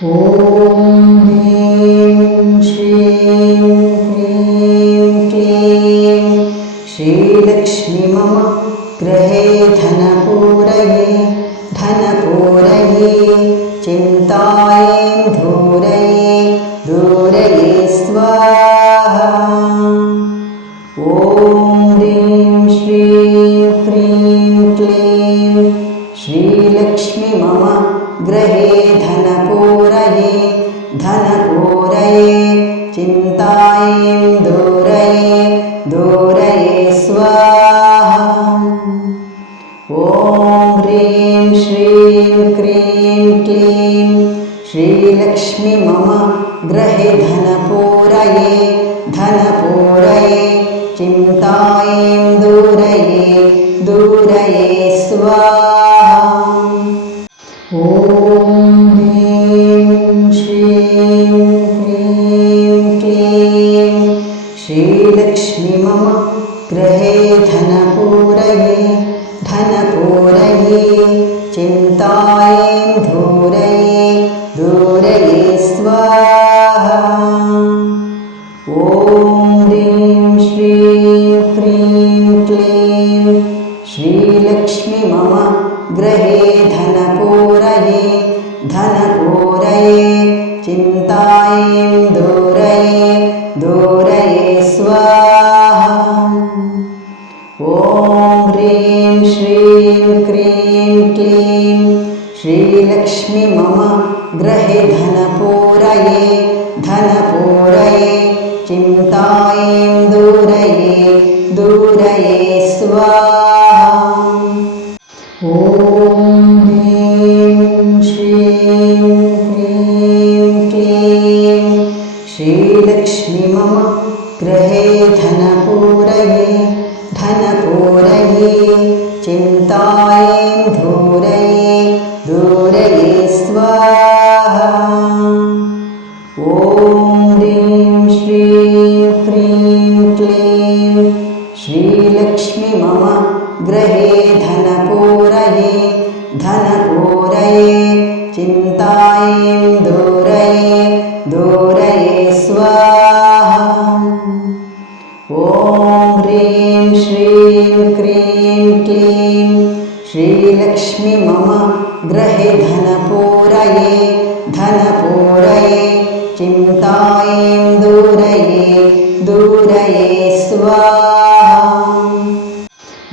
ॐ ह्रीं श्रीं ह्रीं क्लीं श्रीलक्ष्मी मम गृहे धनपूरये चिन्तायें दूरये स्वाहा। ॐ ह्रीं श्रीं ह्रीं क्लीं श्रीलक्ष्मी मम गृहे धनपूरये चिन्तायें दूरये स्वाहा। ॐ ह्रीं श्रीं क्रीं क्लीं श्रीलक्ष्मी मम गृहे धनपूरये चिन्तायें दूरये स्वाहा। ॐ ह्रीं श्रीं ह्रीं क्लीं श्रीलक्ष्मी मम गृहे धनपूरये चिन्तायें दूरये स्वाहा। ॐ ह्रीं श्रीं ह्रीं क्लीं श्रीलक्ष्मी मम गृहे धनपूरये चिन्तायें दूरये स्वाहा। ॐ ह्रीं श्रीं क्रीं क्लीं श्रीलक्ष्मी मम गृहे धनपूरये चिन्तायें दूरये स्वाहा। ॐ ह्रीं श्रीं ह्रीं क्लीं श्रीलक्ष्मी मम गृहे धनपूरये चिन्तायें दूरये स्वाहा। ॐ ह्रीं श्रीं ह्रीं क्लीं श्रीलक्ष्मी मम गृहे धनपूरये चिन्तायें दूरये स्वाहा। ॐ ह्रीं श्रीं क्रीं क्लीं श्रीलक्ष्मी मम गृहे धनपूरये चिन्तायें दूरये स्वाहा।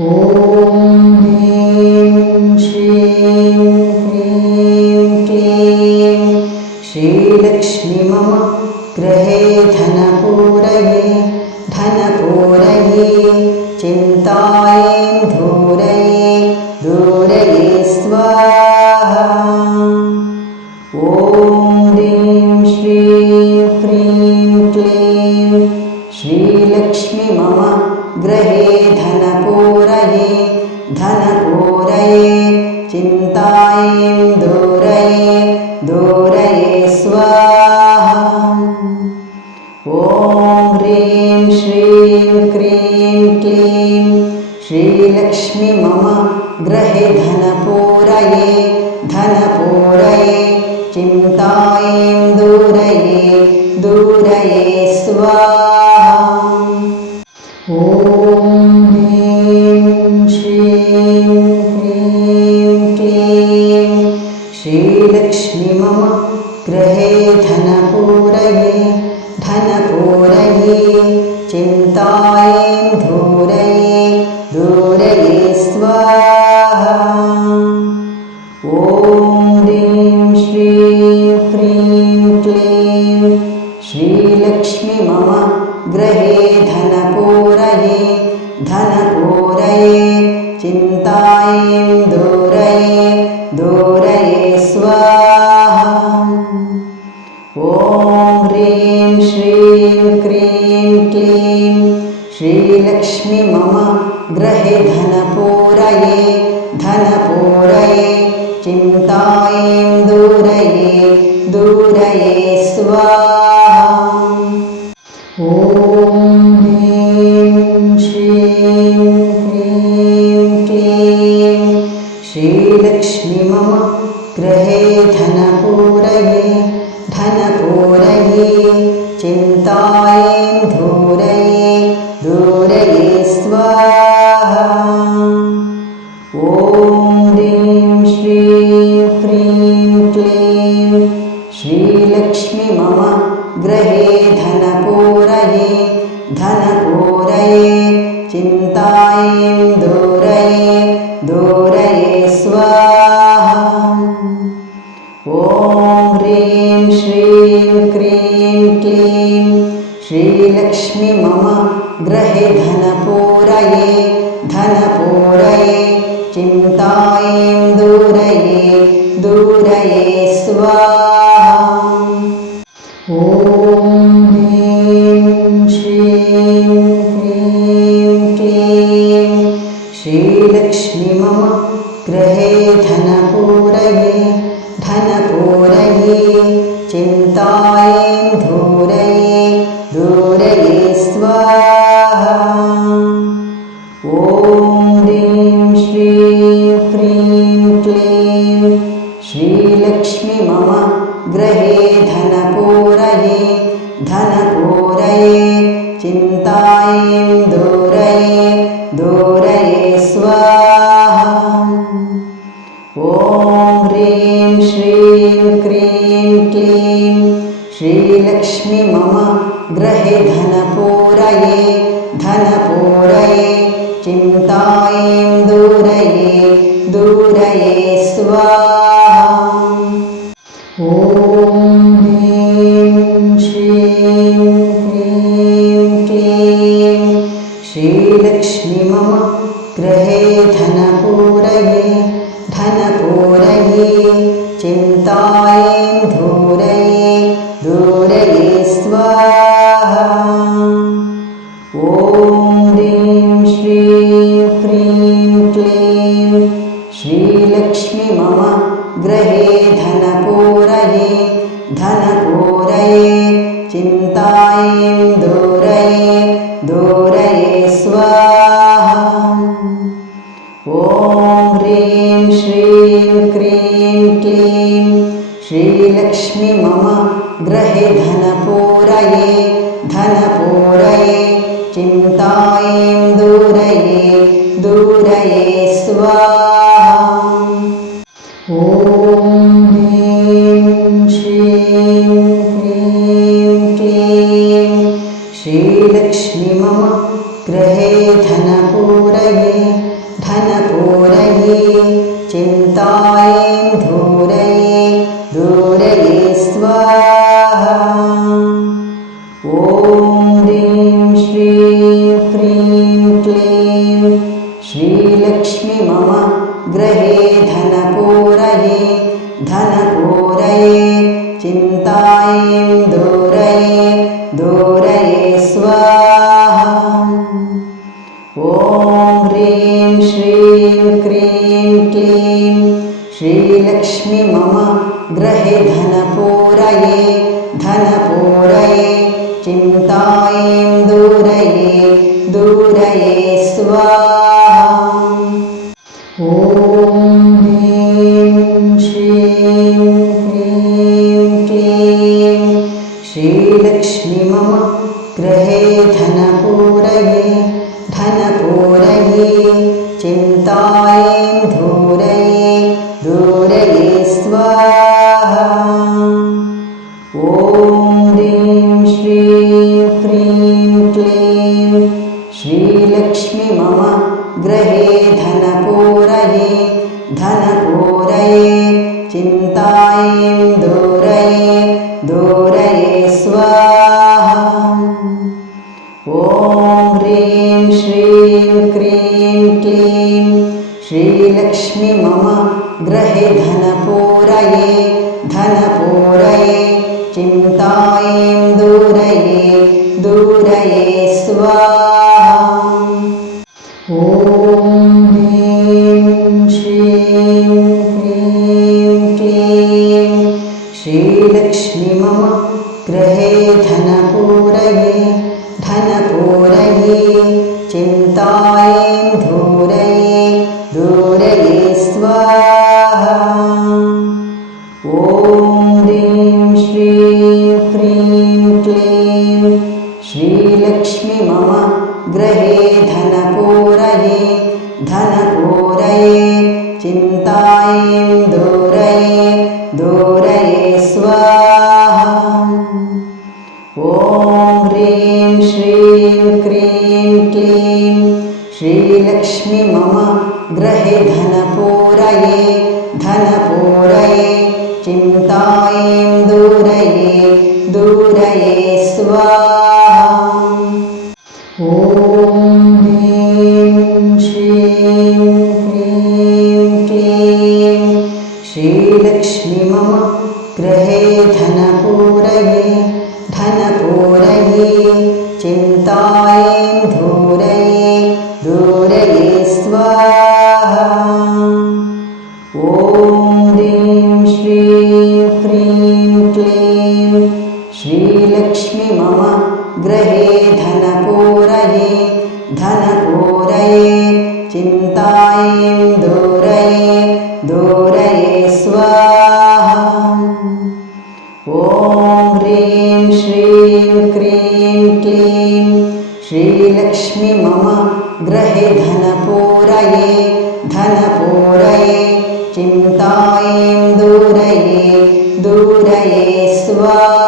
ॐ ह्रीं श्रीं ह्रीं क्लीं श्रीलक्ष्मी मम गृहे धनपूरये चिन्तायें दूरये स्वाहा। ॐ ह्रीं श्रीं ह्रीं क्लीं श्रीलक्ष्मी मम गृहे धनपूरये चिन्तायें दूरये स्वाहा। ॐ ह्रीं श्रीं क्रीं क्लीं श्रीलक्ष्मी मम गृहे धनपूरये चिन्तायें दूरये स्वाहा। ॐ ह्रीं श्रीं ह्रीं क्लीं श्रीलक्ष्मी मम गृहे धनपूरये चिन्तायें दूरये स्वाहा। ॐ ह्रीं श्रीं ह्रीं क्लीं श्रीलक्ष्मी मम गृहे धनपूरये चिन्तायें दूरये स्वाहा। ॐ ह्रीं श्रीं क्रीं क्लीं श्रीलक्ष्मी मम गृहे धनपूरये चिन्तायें दूरये स्वाहा। ॐ ह्रीं श्रीं ह्रीं श्रीलक्ष्मी मम गृहे धनपूरये धनपूरये चिन्तायैं दूरये दूरये स्वाहा। ॐ ह्रीं श्रीं क्रीं क्लीं श्रीलक्ष्मी मम गृहे धनपूरये धनपूरये चिन्तायैं दूरये दूरये स्वाहा। ॐ ह्रीं श्रीं क्रीं क्लीं श्रीलक्ष्मी मम गृहे धनपूरये धनपूरये चिन्तायैं दूरये दूरये स्वाहा। ॐ ह्रीं श्रीं क्रीं क्लीं श्रीलक्ष्मी मम गृहे धनपूरये धनपूरये चिन्तायैं दूरये दूरये स्वाहा। ॐ ह्रीं श्रीं क्रीं क्लीं श्रीलक्ष्मी मम गृहे धनपूरये धनपूरये चिन्तायैं दूरये दूरये स्वाहा। ॐ ह्रीं श्रीं क्रीं क्लीं श्रीलक्ष्मी मम गृहे धनपूरये धनपूरये चिन्तायैं दूरये दूरये स्वाहा। ॐ ह्रीं श्रीं क्रीं क्लीं श्रीलक्ष्मी मम गृहे धनपूरये धनपूरये चिन्तायैं दूरये दूरये स्वाहा। ॐ ह्रीं श्रीं क्रीं क्लीं श्रीलक्ष्मी मम गृहे धनपूरये धनपूरये चिन्तायैं दूरये दूरये स्वाहा। ॐ ह्रीं श्रीं क्रीं क्लीं श्रीलक्ष्मी मम गृहे धनपूरये धनपूरये चिन्तायैं दूरये दूरये स्वाहा। ॐ ह्रीं श्रीं क्रीं क्लीं श्रीलक्ष्मी मम गृहे धनपूरये धनपूरये चिन्तायैं दूरये दूरये स्वाहा। ॐ ह्रीं श्रीं क्रीं क्लीं श्रीलक्ष्मी मम गृहे धनपूरये धनपूरये चिन्तायैं दूरये दूरये स्वाहा। ॐ ह्रीं श्रीं क्रीं क्लीं श्रीलक्ष्मी मम गृहे धनपूरये धनपूरये चिन्तायैं दूरये दूरये स्वाहा। ॐ ह्रीं श्रीं क्रीं क्लीं श्रीलक्ष्मी मम गृहे धनपूरये धनपूरये चिन्तायैं दूरये दूरये स्वाहा। ॐ ह्रीं श्रीं क्रीं क्लीं श्रीलक्ष्मी मम गृहे धनपूरये धनपूरये चिन्तायैं दूरये दूरये स्वाहा। ॐ ह्रीं श्रीं क्रीं क्लीं श्रीलक्ष्मी मम गृहे धनपूरये धनपूरये चिन्तायैं दूरये दूरये स्वाहा। ॐ ह्रीं श्रीं क्रीं क्लीं श्रीलक्ष्मी मम गृहे धनपूरये धनपूरये चिन्तायैं दूरये दूरये स्वाहा। दूरये दूरये स्वाहा। ॐ ह्रीं श्रीं क्रीं क्लीं श्रीलक्ष्मी मम गृहे धनपूरये धनपूरये चिन्तायें धूरये दूरये स्वाहा। ॐ ह्रीं श्रीं क्रीं क्लीं श्रीलक्ष्मी मम गृहे धनपूरये धनपूरये चिन्तायें दूरये दूरये स्वाहा। ॐ ह्रीं श्रीं क्रीं क्लीं श्रीलक्ष्मी मम गृहे धनपूरये धनपूरये चिन्तायें दूरये दूरये स्वाहा।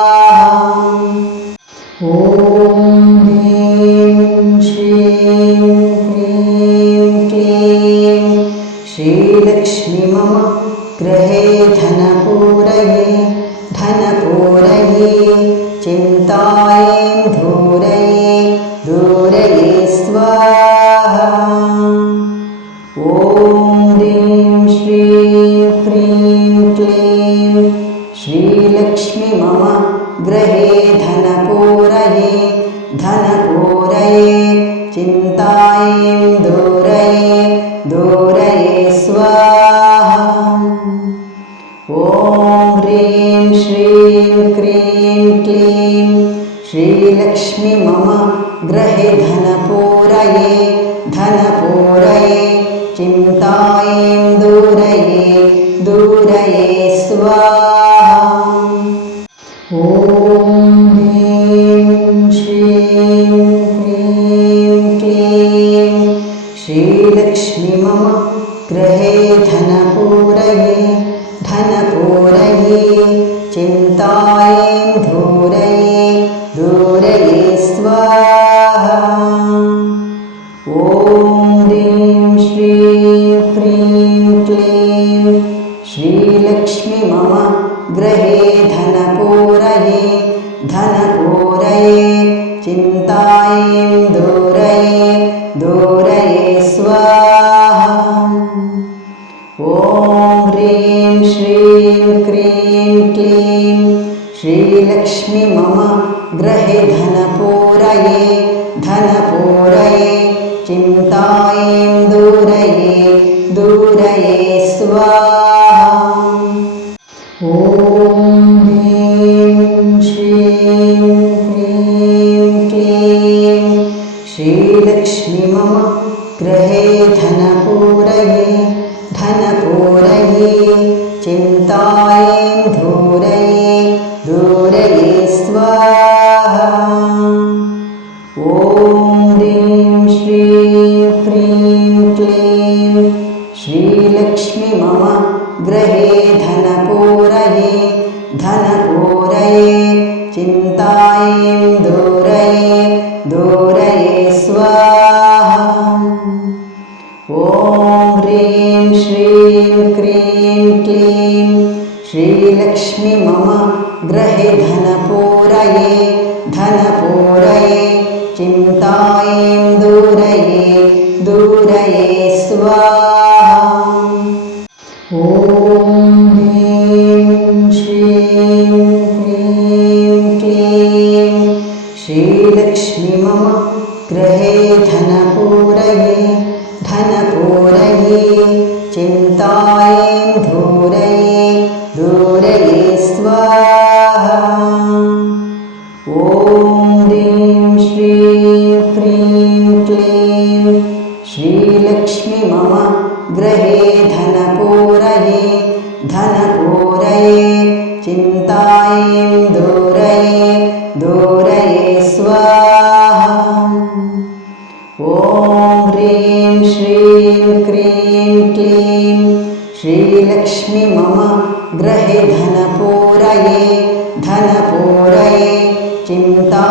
ॐ ह्रीं श्रीं क्रीं क्लीं श्रीलक्ष्मी मम गृहे धनपूरये धनपूरये चिन्तायें दूरये दूरये स्वाहा। ॐ ह्रीं श्रीं क्रीं क्लीं श्रीलक्ष्मी मम गृहे धनपूरये धनपूरये चिन्तायें दूरये दूरये स्वाहा। ॐ ह्रीं श्रीं क्रीं क्लीं श्रीलक्ष्मी मम गृहे धनपूरये धनपूरये चिन्तायें दूरये दूरये स्वाहा। ॐ ह्रीं श्रीं क्रीं क्लीं श्रीलक्ष्मी मम गृहे धनपूरये धनपूरये चिन्तायें दूरये दूरये स्वाहा। ॐ ह्रीं श्रीं क्रीं क्लीं श्रीलक्ष्मी मम गृहे धनपूरये धनपूरये चिन्तायें दूरये दूरये स्वाहा। ॐ ह्रीं श्रीं क्रीं क्लीं श्रीलक्ष्मी मम गृहे धनपूरये धनपूरये चिन्तायें दूरये दूरये स्वाहा। ॐ ह्रीं श्रीं क्रीं क्लीं श्रीलक्ष्मी मम गृहे धनपूरये धनपूरये चिन्तायें दूरये दूरये स्वाहा। ॐ ह्रीं श्रीं क्रीं क्लीं श्रीलक्ष्मी मम गृहे धनपूरये धनपूरये चिन्तायें दूरये दूरये स्वाहा। ॐ ह्रीं श्रीं क्रीं क्लीं श्रीलक्ष्मी मम गृहे धनपूरये धनपूरये चिन्तायें दूरये दूरये स्वाहा। ॐ ह्रीं श्रीं क्रीं क्लीं श्रीलक्ष्मी मम गृहे धनपूरये धनपूरये चिन्तायें दूरये दूरये स्वाहा। ॐ ह्रीं श्रीं क्रीं क्लीं श्रीलक्ष्मी मम गृहे धनपूरये धनपूरये चिन्तायें दूरये दूरये स्वाहा। ॐ ह्रीं श्रीं क्रीं क्लीं श्रीलक्ष्मी मम गृहे धनपूरये धनपूरये चिन्ता